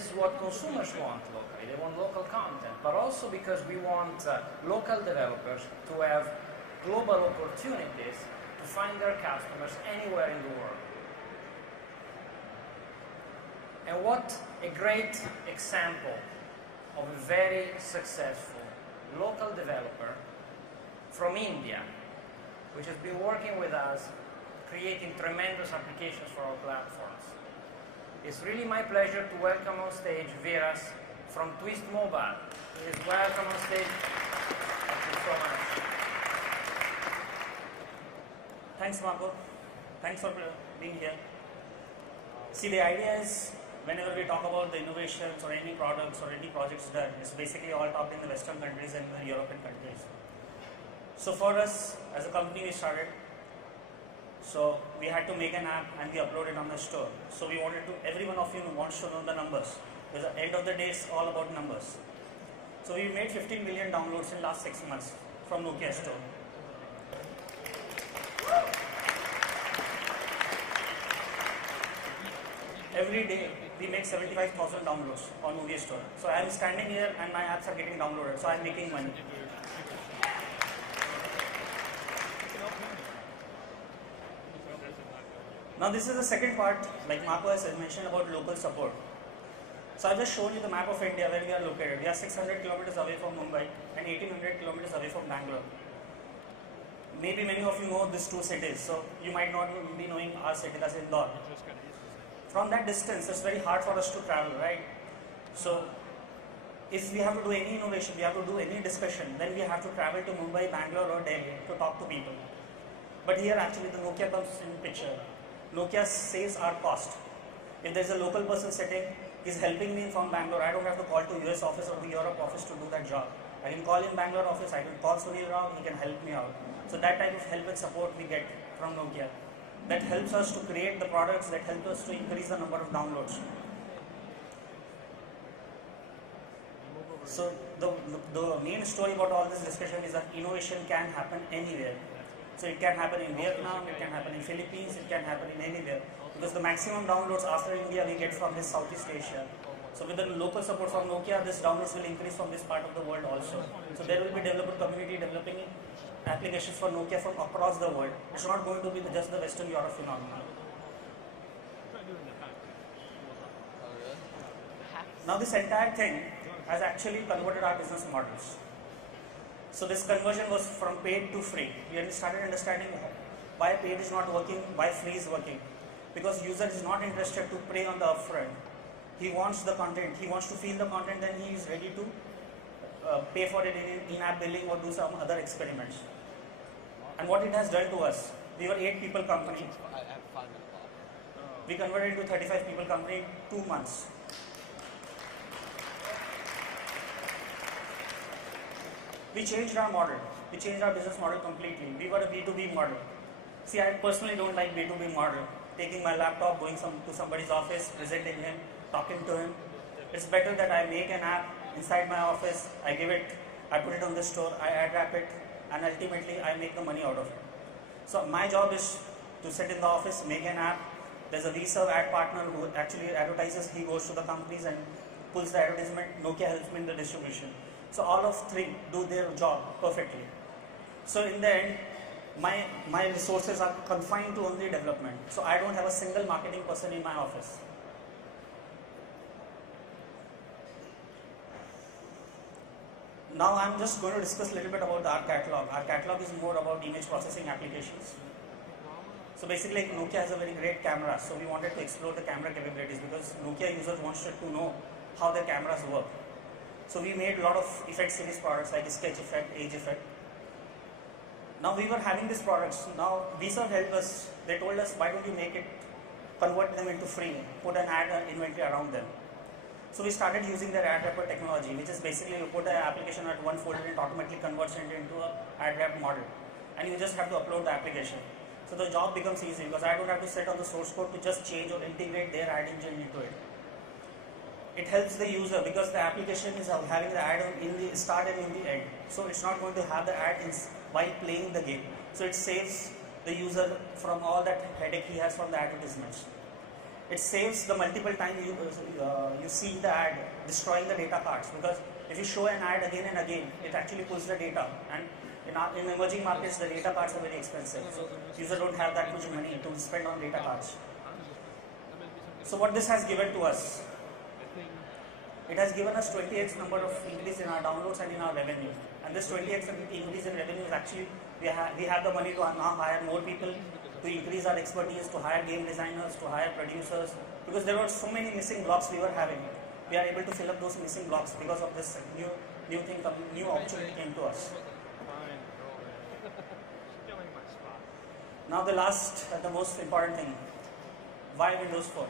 this is what consumers want locally. They want local content, but also because we want local developers to have global opportunities to find their customers anywhere in the world. And what a great example of a very successful local developer from India, which has been working with us, creating tremendous applications for our platforms. It's really my pleasure to welcome on stage Virat from Twist Mobile. Please welcome on stage. Thank you so much. Thanks, Marco. Thanks for being here. See, the idea is whenever we talk about the innovations or any products or any projects done, it's basically all talked in the Western countries and the European countries. So for us, as a company, we started. So we had to make an app and we uploaded on the store. So we wanted to, every one of you wants to know the numbers. Because at the end of the day, it's all about numbers. So we made 15 million downloads in last 6 months from Nokia store. Every day, we make 75,000 downloads on Nokia store. So I am standing here and my apps are getting downloaded. So I am making money. Now this is the second part, like Marco has mentioned about local support. So I've just shown you the map of India where we are located. We are 600 kilometers away from Mumbai and 1800 kilometers away from Bangalore. Maybe many of you know these two cities, so you might not be knowing our city, that's Indore. From that distance, it's very hard for us to travel, right? So if we have to do any innovation, we have to do any discussion, then we have to travel to Mumbai, Bangalore or Delhi to talk to people. But here actually the Nokia comes in picture. Nokia saves our cost. If there's a local person sitting, he's helping me from Bangalore. I don't have to call to US office or the Europe office to do that job. I can call in Bangalore office, I can call Sunil Rao, he can help me out. So that type of help and support we get from Nokia. That helps us to create the products, that helps us to increase the number of downloads. So the main story about all this discussion is that innovation can happen anywhere. So it can happen in Vietnam, it can happen in Philippines, it can happen in anywhere. Because the maximum downloads after India we get from this Southeast Asia. So with the local support from Nokia, this downloads will increase from this part of the world also. So there will be developer community developing applications for Nokia from across the world. It's not going to be just the Western Europe phenomenon. Now this entire thing has actually converted our business models. So this conversion was from paid to free. We started understanding why paid is not working, why free is working. Because user is not interested to pay on the upfront. He wants the content, he wants to feel the content, then he is ready to pay for it in in-app billing or do some other experiments. And what it has done to us, we were 8 people company. We converted into 35 people company in 2 months. We changed our model. We changed our business model completely. We were a B2B model. See, I personally don't like B2B model. Taking my laptop, going to somebody's office, presenting him, talking to him. It's better that I make an app inside my office, I give it, I put it on the store, I ad wrap it, and ultimately I make the money out of it. So my job is to sit in the office, make an app. There's a reserve ad partner who actually advertises. He goes to the companies and pulls the advertisement. Nokia helps me in the distribution. So all of 3 do their job perfectly. So in the end, my resources are confined to only development. So I don't have a single marketing person in my office. Now I'm just going to discuss a little bit about our catalog. Our catalog is more about image processing applications. So basically Nokia has a very great camera. So we wanted to explore the camera capabilities because Nokia users wanted to know how their cameras work. So we made a lot of effect series products like sketch effect, age effect. Now we were having these products. Now Visa helped us. They told us, why don't you make it, convert them into free, put an ad inventory around them. So we started using their ad wrapper technology, which is basically you put an application at one folder and it automatically converts it into an ad wrap model. And you just have to upload the application. So the job becomes easy because I don't have to sit on the source code to just change or integrate their ad engine into it. It helps the user because the application is having the ad in the start and in the end. So it's not going to have the ad while playing the game. So it saves the user from all that headache he has from the advertisements. it saves the multiple time you see the ad destroying the data cards, because if you show an ad again and again, it actually pulls the data, and in emerging markets the data cards are very expensive, so users don't have that much money to spend on data cards. So what this has given to us, it has given us 20x number of increase in our downloads and in our revenue, and this 20x increase in revenue is actually we have the money to now hire more people, to increase our expertise, to hire game designers, to hire producers, because there were so many missing blocks we were having. We are able to fill up those missing blocks because of this new opportunity came to us. Now the last and the most important thing, why Windows Phone?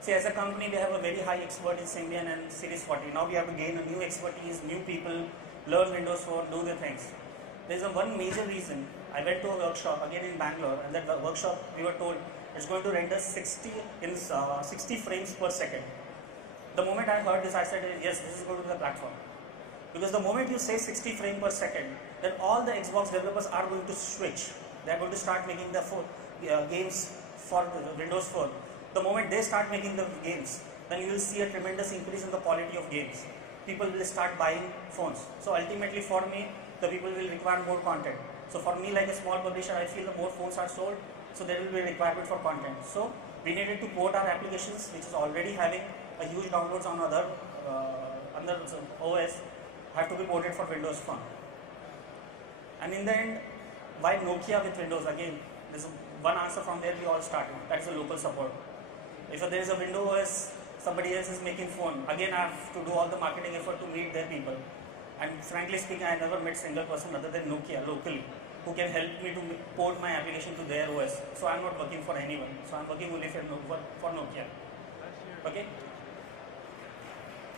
See, as a company we have a very high expert in Symbian and Series 40. Now we have to gain a new expertise, new people, learn Windows Phone, do the things. There is one major reason. I went to a workshop again in Bangalore, and that workshop we were told it's going to render 60 frames per second. The moment I heard this, I said, yes, this is going to be the platform. Because the moment you say 60 frames per second, then all the Xbox developers are going to switch. They are going to start making the games for the Windows Phone. The moment they start making the games, then you will see a tremendous increase in the quality of games. People will start buying phones. So ultimately for me, the people will require more content. So for me, like a small publisher, I feel the more phones are sold, so there will be a requirement for content. So we needed to port our applications, which is already having a huge downloads on other OS, have to be ported for Windows Phone. And in the end, why Nokia with Windows? Again, there's one answer from where we all started. That is the local support. If there is a Windows OS, somebody else is making phone, again I have to do all the marketing effort to meet their people. And frankly speaking, I never met a single person other than Nokia locally who can help me to port my application to their OS. So I'm not working for anyone. So I'm working only for Nokia. Okay?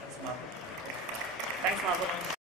That's Marco. Thanks, Marco.